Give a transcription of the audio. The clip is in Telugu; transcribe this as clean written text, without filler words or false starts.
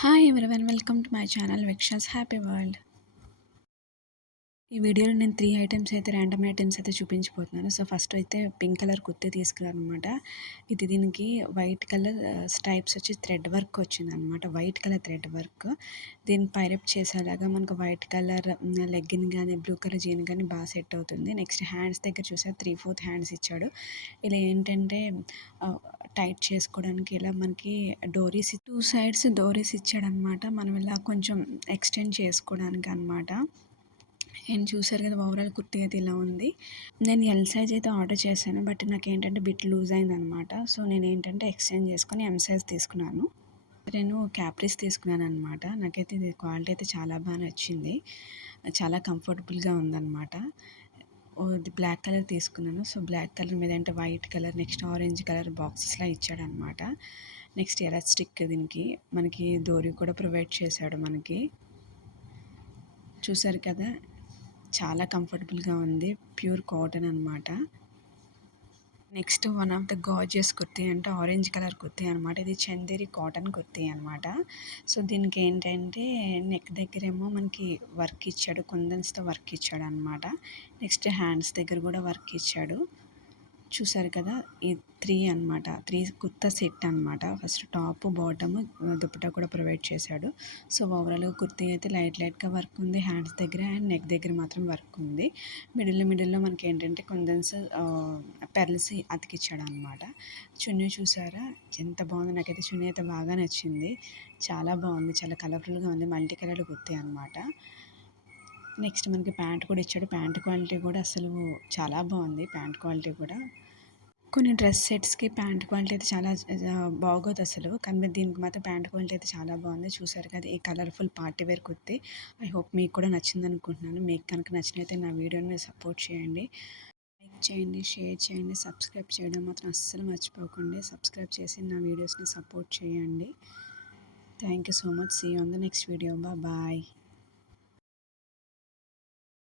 Hi everyone, welcome to my channel Viksha's Happy World. ఈ వీడియోలో నేను 3 ఐటెమ్స్ అయితే ర్యాండమ్ ఐటెమ్స్ అయితే చూపించబోతున్నాను. సో ఫస్ట్ అయితే పింక్ కలర్ కుర్తీ తీసుకున్నాననమాట. ఇది దీనికి వైట్ కలర్ స్ట్రైప్స్ వచ్చి థ్రెడ్ వర్క్ వచ్చిందనమాట. White colour thread work. దీన్ని పైరప్ చేసేలాగా మనకు వైట్ కలర్ లెగ్గిన్ కానీ బ్లూ కలర్ జీన్ కానీ బాగా సెట్ అవుతుంది. నెక్స్ట్ హ్యాండ్స్ దగ్గర చూసారు 3/4 హ్యాండ్స్ ఇచ్చాడు. ఇలా ఏంటంటే టైట్ చేసుకోవడానికి ఇలా మనకి డోరీస్ 2 సైడ్స్ డోరీస్ ఇచ్చాడనమాట. మనం ఇలా కొంచెం ఎక్స్టెండ్ చేసుకోవడానికి అనమాట. అండ్ చూసారు కదా ఓవరాల్ కుర్తీ అయితే ఇలా ఉంది. నేను ఎల్ సైజ్ అయితే ఆర్డర్ చేశాను. బట్ నాకేంటంటే బిట్ లూజ్ అయిందనమాట. సో నేను ఏంటంటే ఎక్స్చేంజ్ చేసుకొని ఎం సైజ్ తీసుకున్నాను. నేను క్యాప్రీస్ తీసుకున్నాను అనమాట. నాకైతే ఇది క్వాలిటీ అయితే చాలా బాగా నచ్చింది. చాలా కంఫర్టబుల్గా ఉందన్నమాట. ఇది బ్లాక్ కలర్ తీసుకున్నాను. సో బ్లాక్ కలర్ మీద అంటే white colour next orange colour బాక్సెస్లా ఇచ్చాడనమాట. నెక్స్ట్ ఎలాస్టిక్ దీనికి మనకి డోరీ కూడా ప్రొవైడ్ చేశాడు మనకి. చూసారు కదా చాలా కంఫర్టబుల్గా ఉంది. ప్యూర్ కాటన్ అనమాట. Next one of the gorgeous kurti అంటే ఆరెంజ్ కలర్ కుర్తీ అనమాట. ఇది చందేరి కాటన్ కుర్తీ అనమాట. సో దీనికి ఏంటంటే నెక్ దగ్గరేమో మనకి వర్క్ ఇచ్చాడు, కుందన్స్తో వర్క్ ఇచ్చాడు అనమాట. నెక్స్ట్ హ్యాండ్స్ దగ్గర కూడా వర్క్ ఇచ్చాడు. చూసారు కదా ఈ 3 అనమాట. 3 కుర్తా సెట్ అనమాట. ఫస్ట్ టాప్ బాటమ్ దుపట్టా కూడా ప్రొవైడ్ చేశాడు. సో ఓవరాల్గా కుర్తీ అయితే లైట్గా వర్క్ ఉంది హ్యాండ్స్ దగ్గర అండ్ నెక్ దగ్గర మాత్రం వర్క్ ఉంది. మిడిల్లో మనకి ఏంటంటే కుందన్స్ పెర్ల్స్ అతికిచ్చాడు అనమాట. చున్నీ చూసారా ఎంత బాగుంది. నాకైతే చున్నీ అయితే బాగా నచ్చింది. చాలా బాగుంది, చాలా కలర్ఫుల్గా ఉంది. మల్టీ కలర్ కుర్తీ అనమాట. నెక్స్ట్ మనకి ప్యాంట్ కూడా ఇచ్చాడు. ప్యాంట్ క్వాలిటీ కూడా అసలు చాలా బాగుంది. ప్యాంట్ క్వాలిటీ కూడా కొన్ని డ్రెస్ సెట్స్కి ప్యాంట్ క్వాలిటీ అయితే చాలా బాగోదు అసలు. కానీ దీనికి మాత్రం ప్యాంట్ క్వాలిటీ అయితే చాలా బాగుంది. చూసారు కదా ఈ colourful party wear kurti. I hope మీకు కూడా నచ్చింది అనుకుంటున్నాను. మీకు కనుక నచ్చినైతే నా వీడియోని సపోర్ట్ చేయండి, లైక్ చేయండి, షేర్ చేయండి, సబ్స్క్రైబ్ చేయడం మాత్రం అస్సలు మర్చిపోకండి. సబ్స్క్రైబ్ చేసి నా వీడియోస్ని సపోర్ట్ చేయండి. Thank you so much. See you on the next video. Bye.